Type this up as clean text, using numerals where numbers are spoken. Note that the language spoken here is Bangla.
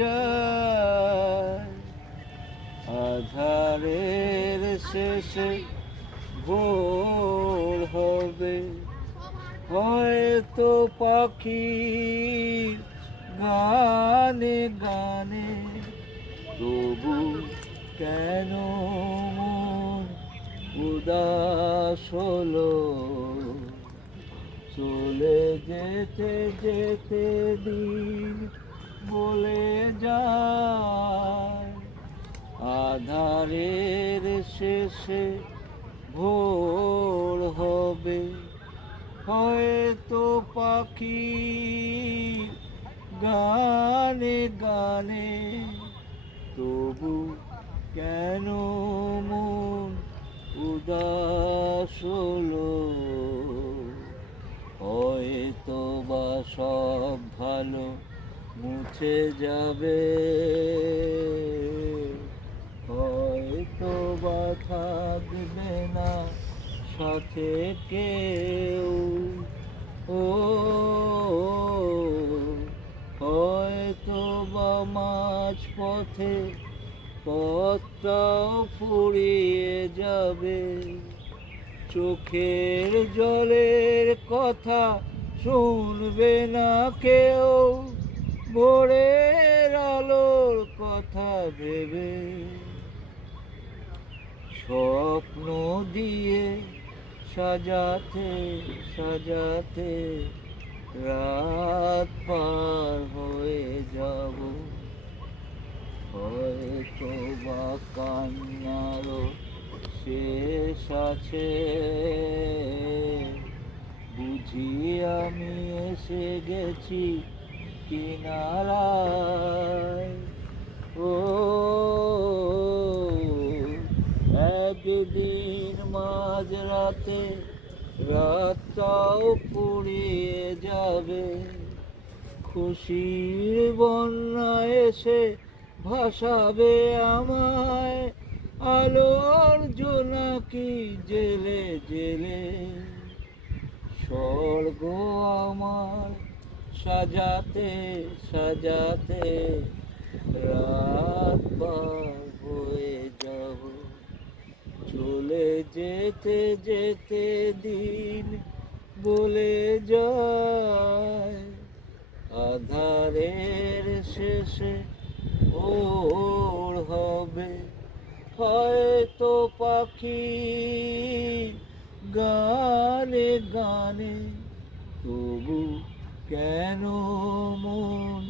যায়। আধারের শেষে ভোর হবে, হয়তো পাখির গানে গানে। তবু কেন মন উদাস হলো? চলে যেতে যেতে দিন বলে যায়। আধারের শেষে ভোর হবে, হয়তো পাখি গানে গানে। তবু কেন মন উদাস হলো? হয়তো বা সব ভালো মুছে যাবে, হয়তো বা থাকবে না সাথে কেউ। ও হয়তো বা মাঝ পথে পথটাও ফুরিয়ে যাবে। চোখের জলের কথা শুনবে না কেউ, ভোরের আলোর কথা ভেবে। স্বপ্ন দিয়ে সাজাতে সাজাতে রাত পার হয়ে যাব। হয়তো বা কান্নারও শেষ আছে, বুঝি আমি এসে গেছি কিনারায়। ও একদিন মাঝরাতে রাতটাও ফুরিয়ে যাবে। খুশির বন্যা এসে ভাসাবে আমায়, আলোর জোনাকি জেলে জেলে। স্বর্গ আমার সাজাতে সাজাতে রাত পার হয়ে যাব। চলে যেতে যেতে দিন বলে যায়। আধারের শেষে ভোর হবে, হয়তো পাখি গানে গানে। তবু কেন মন